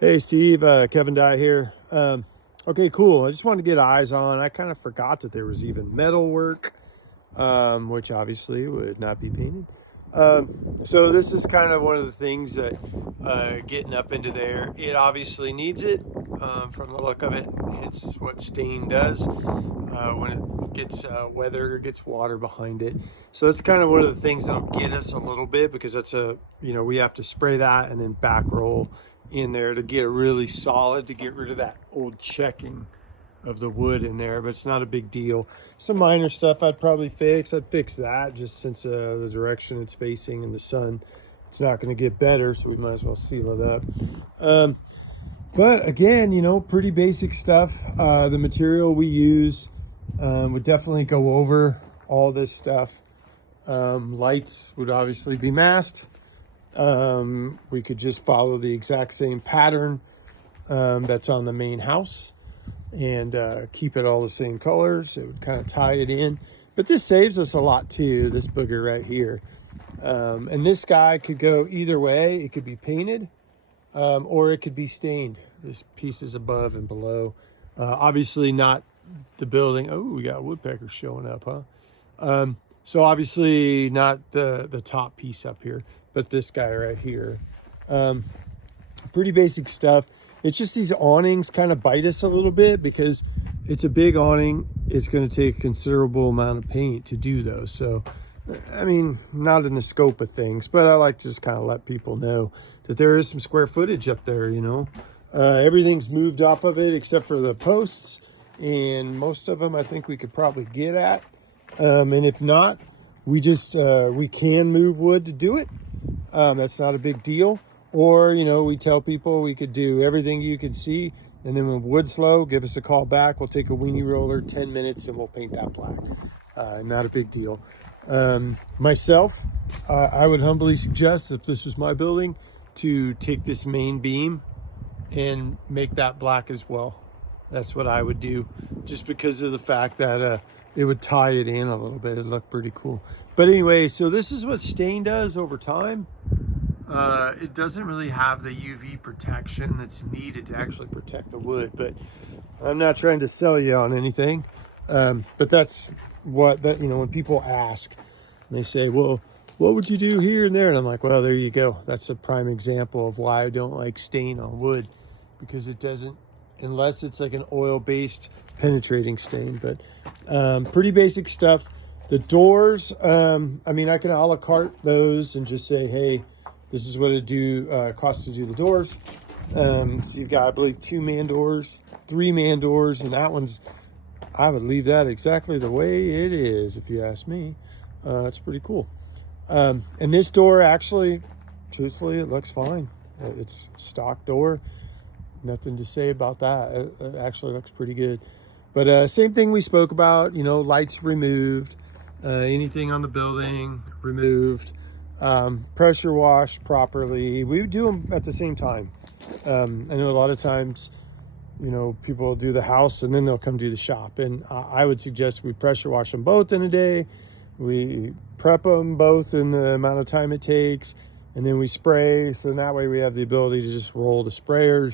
Hey Steve, Kevin Dye here. Okay, cool. I just wanted to get eyes on. I kind of forgot that there was even metal work, which obviously would not be painted. So this is kind of one of the things that getting up into there, it obviously needs it from the look of it. It's what stain does when it gets weathered or gets water behind it. So it's kind of one of the things that'll get us a little bit because that's we have to spray that and then back roll in there to get it really solid, to get rid of that old checking of the wood in there, but it's not a big deal. Some minor stuff I'd probably fix. I'd fix that just since the direction it's facing in the sun, it's not going to get better, so we might as well seal it up. But again, pretty basic stuff. The material we use would definitely go over all this stuff. Lights would obviously be masked. We could just follow the exact same pattern that's on the main house and keep it all the same colors. It would kind of tie it in, but this saves us a lot too, this booger right here. And this guy could go either way. It could be painted or it could be stained. There's pieces above and below. Obviously not the building. Oh, we got woodpeckers showing up, huh? So obviously not the top piece up here, but this guy right here. Pretty basic stuff. It's just these awnings kind of bite us a little bit because it's a big awning. It's going to take a considerable amount of paint to do those. So, I mean, not in the scope of things, but I like to just kind of let people know that there is some square footage up there, Everything's moved off of it except for the posts, and most of them I think we could probably get at. And if not, we can move wood to do it. That's not a big deal. Or, we tell people we could do everything you can see. And then when wood's low, give us a call back. We'll take a weenie roller, 10 minutes, and we'll paint that black. Not a big deal. Myself, I would humbly suggest, if this was my building, to take this main beam and make that black as well. That's what I would do, just because of the fact that it would tie it in a little bit. It'd look pretty cool. But anyway, so this is what stain does over time. It doesn't really have the UV protection that's needed to actually protect the wood, but I'm not trying to sell you on anything. But that's when people ask, they say, well, what would you do here and there? And I'm like, well, there you go. That's a prime example of why I don't like stain on wood, because it doesn't, unless it's like an oil-based penetrating stain. But pretty basic stuff. The doors, I can a la carte those and just say, hey, this is what it costs to do the doors. So you've got, I believe, 2-man doors, 3-man doors, and that one's, I would leave that exactly the way it is, if you ask me. It's pretty cool. And this door, actually, truthfully, it looks fine. It's stock door. Nothing to say about that. It actually looks pretty good. But same thing we spoke about, lights removed, anything on the building removed, pressure washed properly. We do them at the same time. I know a lot of times, people do the house and then they'll come do the shop. And I would suggest we pressure wash them both in a day. We prep them both in the amount of time it takes, and then we spray. So that way we have the ability to just roll the sprayer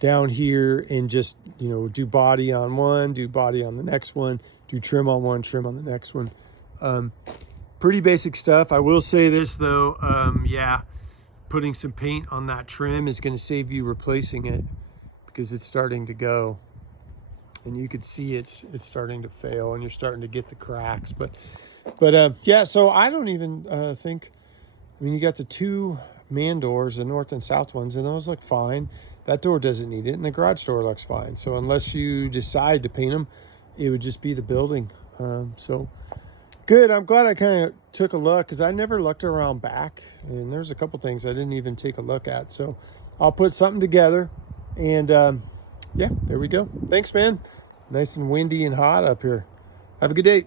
down here and just, do body on one, do body on the next one, do trim on one, trim on the next one. Pretty basic stuff. I will say this though, putting some paint on that trim is going to save you replacing it, because it's starting to go, and you could see it's starting to fail, and you're starting to get the cracks. But so I don't even think, you got the 2-man doors, the north and south ones, and those look fine. That door doesn't need it, and the garage door looks fine. So unless you decide to paint them, it would just be the building. So good. I'm glad I kind of took a look, because I never looked around back, and there's a couple things I didn't even take a look at. So I'll put something together, and there we go. Thanks, man. Nice and windy and hot up here. Have a good day.